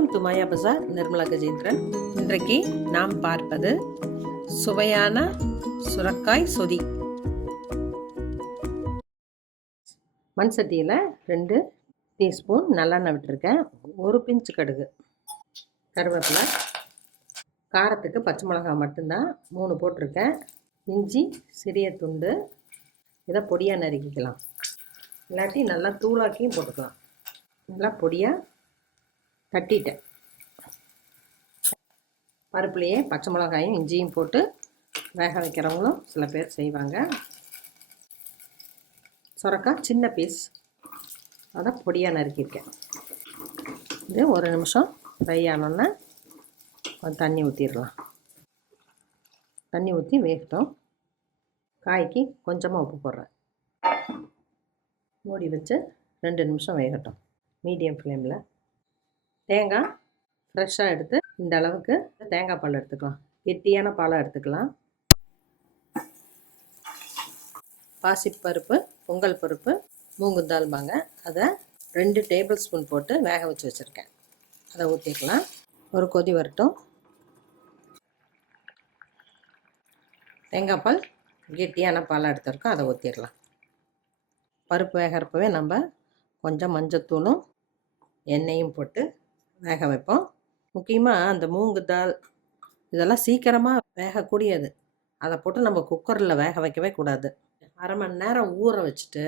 Welcome to மாயா பஜார். நிர்மலா கஜேந்திரன். இன்றைக்கு நாம் பார்ப்பது சுவையான சுரக்காய் சொதி. மண் சட்டியில் 2 டீஸ்பூன் நல்லெண்ணெய் விட்டுருக்கேன். 1 பிஞ்ச் கடுகு, கருவேப்பிலை, காரத்துக்கு பச்சை மிளகாய் மட்டும்தான் 3 போட்டிருக்கேன். இஞ்சி சிறிய துண்டு, இதை பொடியாக நறுக்கிக்கலாம், இல்லாட்டி நல்லா தூளாக்கியும் போட்டுக்கலாம். நல்லா பொடியாக தட்டிட்டேன். பருப்புலையே பச்சை மிளகாயும் இஞ்சியும் போட்டு வேக வைக்கிறவங்களும் சில பேர் செய்வாங்க. சுரக்காய் சின்ன பீஸ், அதை பொடியாக நறுக்கியிருக்கேன். இது 1 நிமிஷம் ஃப்ரை ஆனோன்னா தண்ணி ஊற்றிடலாம். தண்ணி ஊற்றி வேகட்டும். காய்க்கு கொஞ்சமாக உப்பு போடுறேன். மூடி வச்சு 2 நிமிஷம் வேகட்டும் மீடியம் ஃப்ளேமில். தேங்காய் ஃப்ரெஷ்ஷாக எடுத்து இந்த அளவுக்கு தேங்காய் பால் எடுத்துக்கலாம். கெட்டியான பாலாக எடுத்துக்கலாம். பாசிப்பருப்பு, பொங்கல் பருப்பு, மூங்குந்தால்பாங்க, அதை 2 டேபிள் ஸ்பூன் போட்டு வேக வச்சு வச்சுருக்கேன். அதை ஊற்றிக்கலாம். ஒரு கொதி வரட்டும். தேங்காய் பால் கெட்டியான பாலாக எடுத்துருக்கோம், அதை ஊற்றிடலாம். பருப்பு வேகிறப்பவே நம்ம கொஞ்சம் மஞ்சத்தூளும் எண்ணெயும் போட்டு வேக வைப்போம். முக்கியமாக அந்த மூங்கு தால் இதெல்லாம் சீக்கிரமாக வேகக்கூடியது. அதை போட்டு நம்ம குக்கரில் வேக வைக்கவே கூடாது. அரை மணி நேரம் ஊற வச்சுட்டு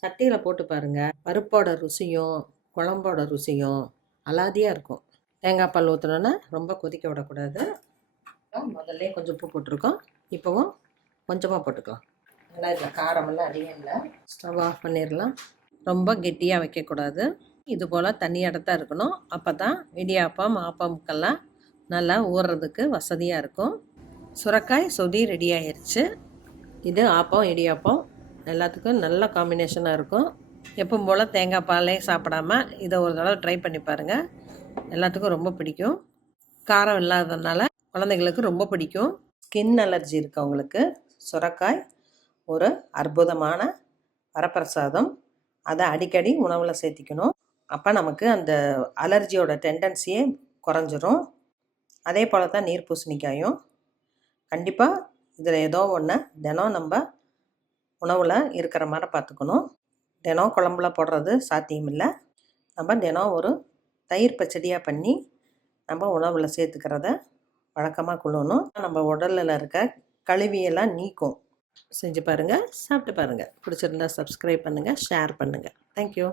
சட்டியில் போட்டு பாருங்கள். பருப்போட ருசியும் குழம்போட ருசியும் அலாதியாக இருக்கும். தேங்காய் பால் ஊற்றணுன்னா ரொம்ப கொதிக்க விடக்கூடாது. முதல்ல கொஞ்சம் உப்பு போட்டிருக்கோம், இப்போவும் கொஞ்சமாக போட்டுக்கலாம். நல்லா இதில் காரமெல்லாம் அதிகம் இல்லை. ஸ்டவ் ஆஃப் பண்ணிடலாம். ரொம்ப கெட்டியாக வைக்கக்கூடாது. இது போல் தண்ணியாக தான் இருக்கணும். அப்போ தான் இடியாப்பம் ஆப்பமுக்கெல்லாம் நல்லா ஊறுறதுக்கு வசதியாக இருக்கும். சுரக்காய் சொதி ரெடி ஆயிடுச்சு. இது ஆப்பம் இடியாப்பம் எல்லாத்துக்கும் நல்ல காம்பினேஷனாக இருக்கும். எப்பவும் போல் தேங்காய் பாலே சாப்பிடாம இதை ஒரு தடவை ட்ரை பண்ணி பாருங்கள். எல்லாத்துக்கும் ரொம்ப பிடிக்கும். காரம் இல்லாததுனால குழந்தைங்களுக்கு ரொம்ப பிடிக்கும். ஸ்கின் அலர்ஜி இருக்கவங்களுக்கு சுரக்காய் ஒரு அற்புதமான வரப்பிரசாதம். அதை அடிக்கடி உணவில் சேர்த்திக்கணும். அப்போ நமக்கு அந்த அலர்ஜியோட டெண்டன்சியே குறைஞ்சிரும். அதே போல் தான் நீர் பூசணிக்காயும். கண்டிப்பாக இதில் ஏதோ ஒன்று தினம் நம்ம உணவில் இருக்கிற மாதிரி பார்த்துக்கணும். தினம் குழம்புல போடுறது சாத்தியம் இல்லை. நம்ம தினம் ஒரு தயிர் பச்சடியாக பண்ணி நம்ம உணவில் சேர்த்துக்கிறத வழக்கமாக கொள்ளணும். நம்ம உடலில் இருக்க கழிவியெல்லாம் நீக்கும். செஞ்சு பாருங்கள், சாப்பிட்டு பாருங்கள். பிடிச்சிருந்தா சப்ஸ்கிரைப் பண்ணுங்கள், ஷேர் பண்ணுங்கள். தேங்க்யூ.